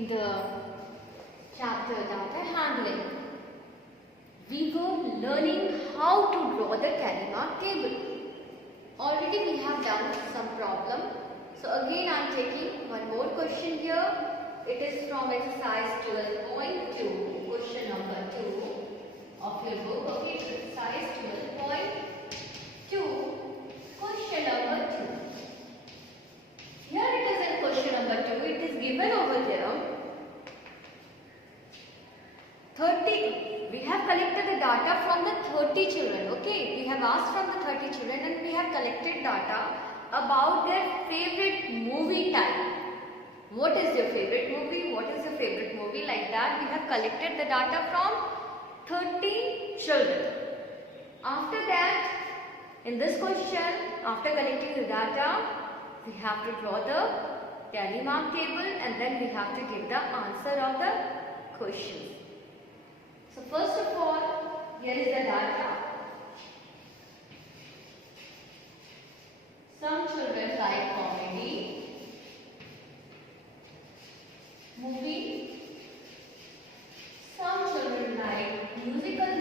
in the chapter data handling, we were learning how to draw the tally mark table. Already we have done some problem. So again I am taking one more question here. It is from exercise 12.2, question number 2 of your book. Okay, exercise 12.2, question number 2. Here it is in question number 2. It is given over there 30. We have collected the data from the 30 children. Okay, we have asked from the 30 children and we have collected data about their favorite movie type. What is your favorite movie? What is your favorite movie? Like that we have collected the data from 30 children. After that, in this question, after collecting the data, we have to draw the tally mark table and then we have to give the answer of the question. So first of all, here is the data. Some children like comedy movie. Some children like musical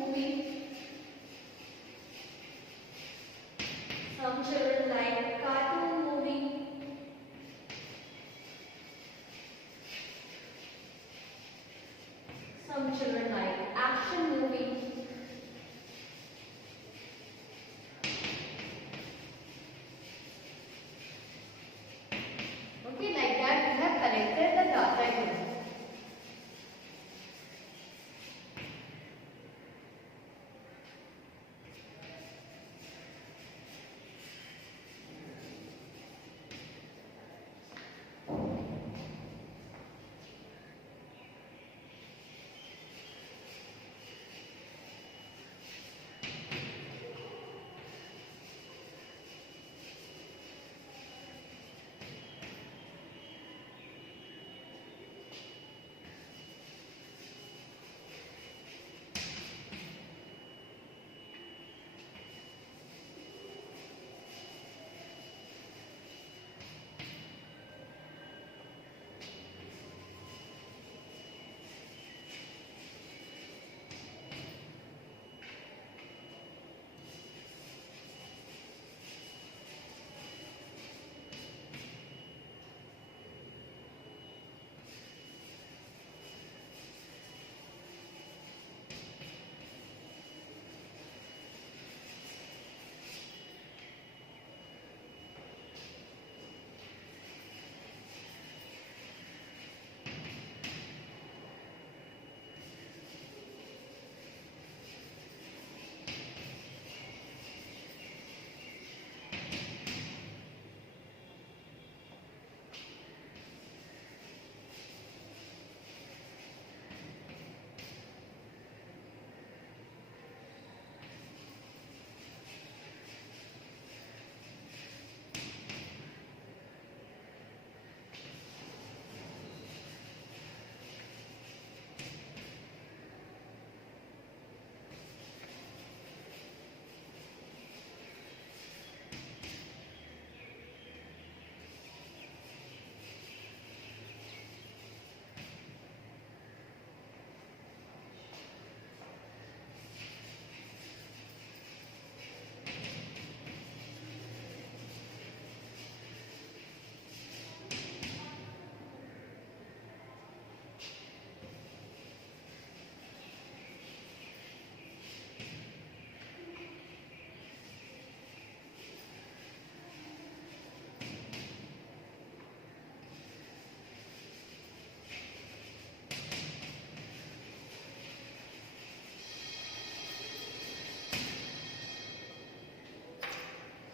movie. Some children like cartoon movie. Some children like action movie. Okay, like that we have collected the data here.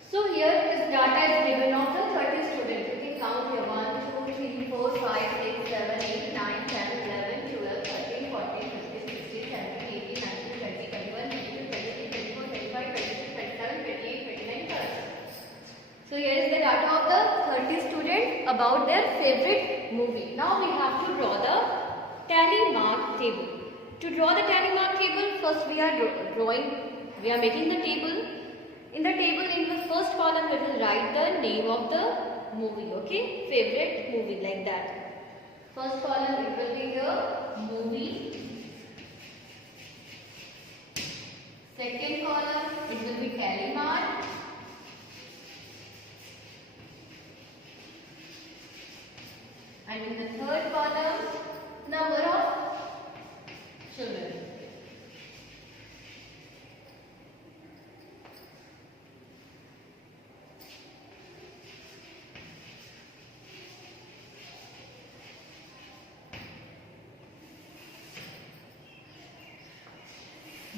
So here this data is given of the 30 students. You can count here 1, 2, 3, 4, 5, 6, 7, 8, 9, 10, 11, 12, 13, 14, 15, 16, 17, 18, 19, 20, 21, 22, 23, 24, 25, 26, 27, 28, 29, 30. So here is the data of the 30 students about their favorite movie. Now we have to draw the tally mark table. To draw the tally mark table, first we are making the table. In the table, in the first column, we will write the name of the movie, okay? Favorite movie, like that. First column it will be here movie. Second column it will be Telemart. And in the third column, number of children.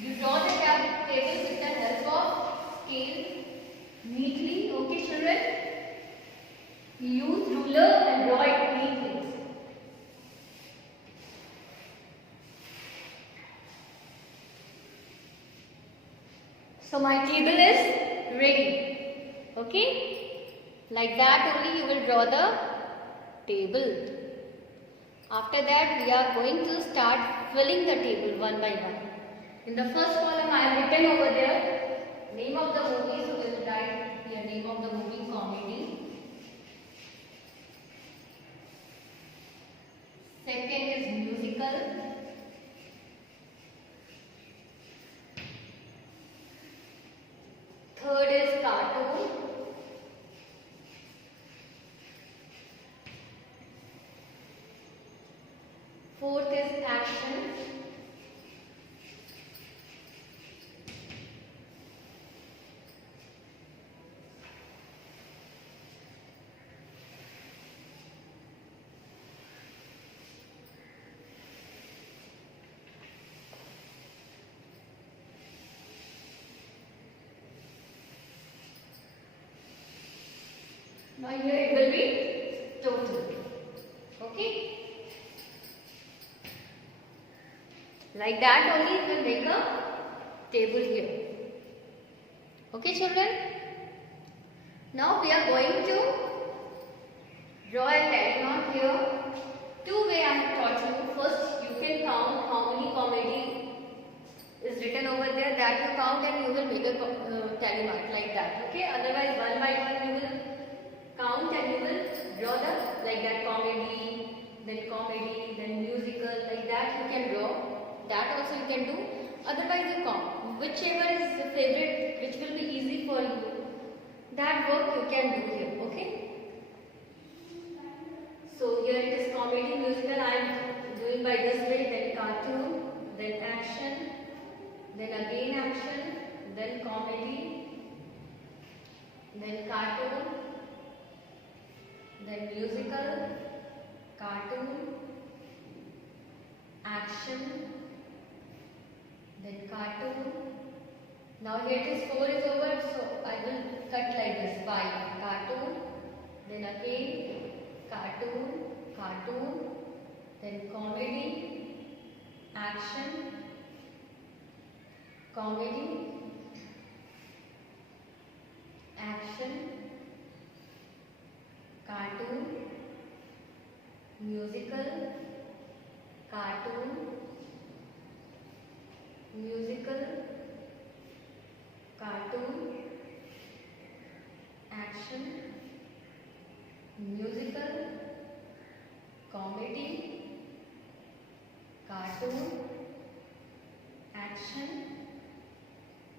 You draw the table with the help of scale neatly. Okay, children? You use ruler and draw it neatly. So my table is ready. Okay? Like that only you will draw the table. After that we are going to start filling the table one by one. In the first column I have written over there name of the movie. So we will write here name of the movie comedy. Second is musical. Third is cartoon. Fourth is action. Now here it will be total. Okay? Like that only it will make a table here. Okay, children? Now we are going to draw a diagram here. Two ways I have taught you. First, you can count how many comedy is written over there. That you count and you will make a tally mark like that. Okay? Otherwise, one by one you will count and you will draw the like that comedy, then musical, like that you can draw. That also you can do. Otherwise you count. Whichever is the favorite, which will be easy for you, that work you can do here. Okay? So here it is comedy, musical. I am doing by this way. Then cartoon, then action, then again action, then comedy, then cartoon, then musical, cartoon, action, then cartoon. Now here it is 4 is over, so I will cut like this. 5, cartoon, then again cartoon, then comedy, action, comedy, action, cartoon, musical, cartoon, musical, cartoon, action, musical, comedy, cartoon, action,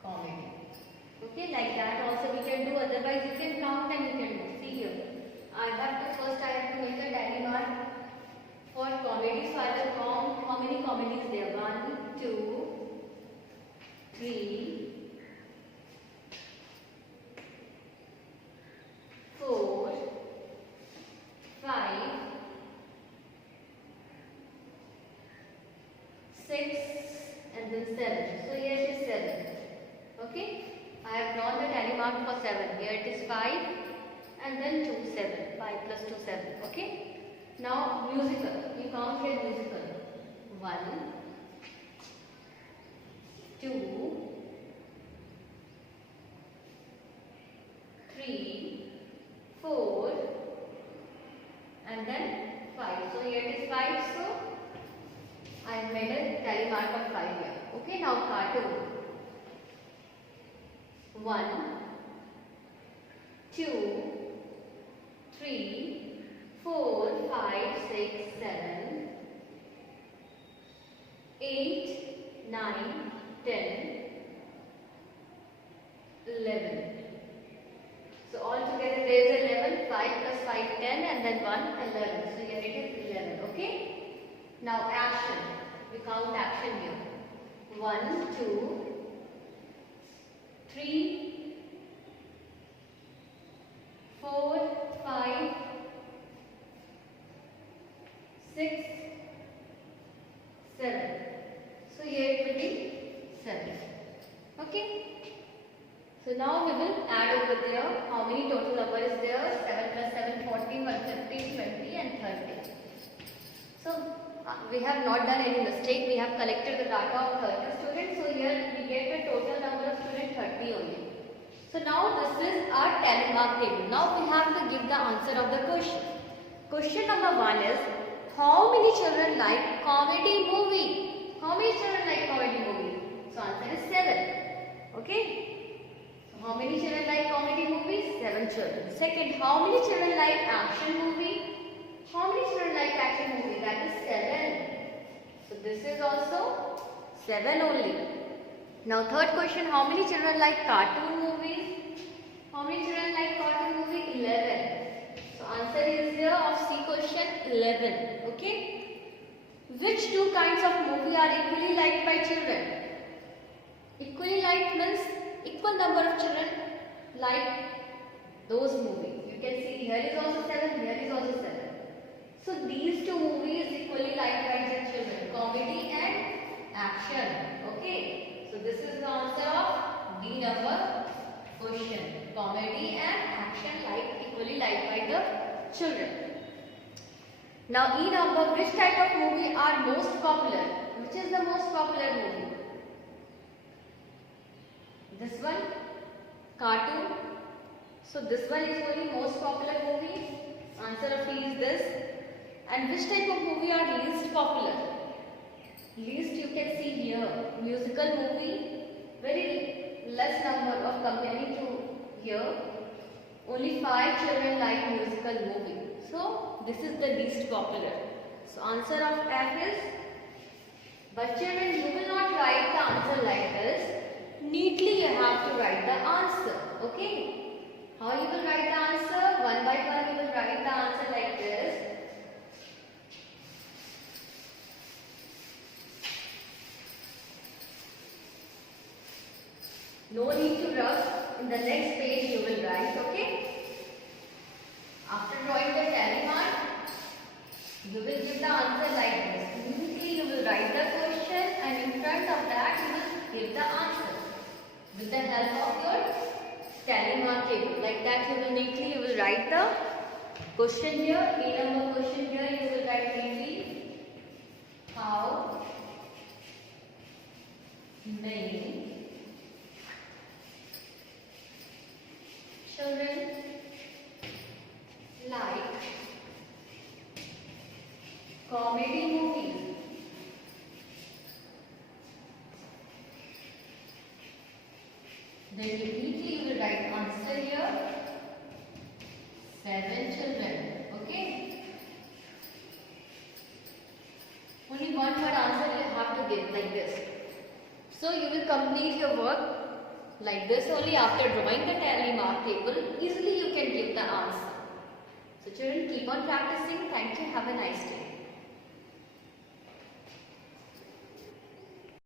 comedy. Okay, like that also we can do. Otherwise you can count and you can do. See here, I have to make a tally mark for comedy. So I will count how many comedies there. 1, 2, 3, 4, 5, 6 and then 7. So here it is 7. Okay. I have drawn the tally mark for 7. Here it is 5 and then 2, 7. 5 plus 2, 7. Okay. Now musical. We count here musical. 1, 2, 3, 4 and then 5. So here it is 5. So I have made a tally mark of 5 here. Okay. Now cartoon. 1, 2, 3, 4, 5, 6, 7, 8, 9, 10, 11. So altogether there is 11, 5 plus 5, 10 and then 1, 11. So here it is 11, okay? Now action. We count action here. 1, 2, 3, 4, 5, 6, 7. So here it will be 7. Okay? So now we will add over there how many total number is there. 7 plus 7, 14, 150, 20 and 30. So we have not done any mistake. We have collected the data of 30 students. So here we get a total number of students 30 only. So now this is our tally mark table. Now we have to give the answer of the question. Question number 1 is, how many children like comedy movie? How many children like comedy movie? So answer is 7. Okay. So how many children like comedy movies? 7 children. Second, how many children like action movie? How many children like action movie? That is 7. So this is also 7 only. Now third question, how many children like cartoon movies? How many children like cartoon movie? 11. So answer is here of C question 11. Okay. Which two kinds of movie are equally liked by children? Equally liked means equal number of children like those movies. You can see here is also 7, here is also 7. So these two movies equally liked by the children, comedy and action. Okay. So this is the answer of D number question. Comedy and action equally liked by the children. Now E number, which type of movie are most popular? Which is the most popular movie? This one, cartoon. So this one is only most popular movie. Answer of E is this. And which type of movie are least popular? Least you can see here. Musical movie, very less number of comparing to here. Only 5 children like musical movie. So this is the least popular. So answer of F is. But children, you will not write the answer like this. Neatly you have to write the answer. Okay? How you will write the answer? One by one you will write the answer like this. No need to rush. In the next page you will write, okay? After drawing the tally mark, you will give the answer like this. Immediately you will write the question and in front of that you will give the answer. With the help of your tally mark table. Like that you will write the question here. A number question here you will write neatly. How many children like comedy movies? Then immediately you will write answer here. 7 children. Okay. Only one word answer you have to give like this. So you will complete your work like this only. After drawing the tally mark table, easily you can give the answer. So children, keep on practicing. Thank you. Have a nice day.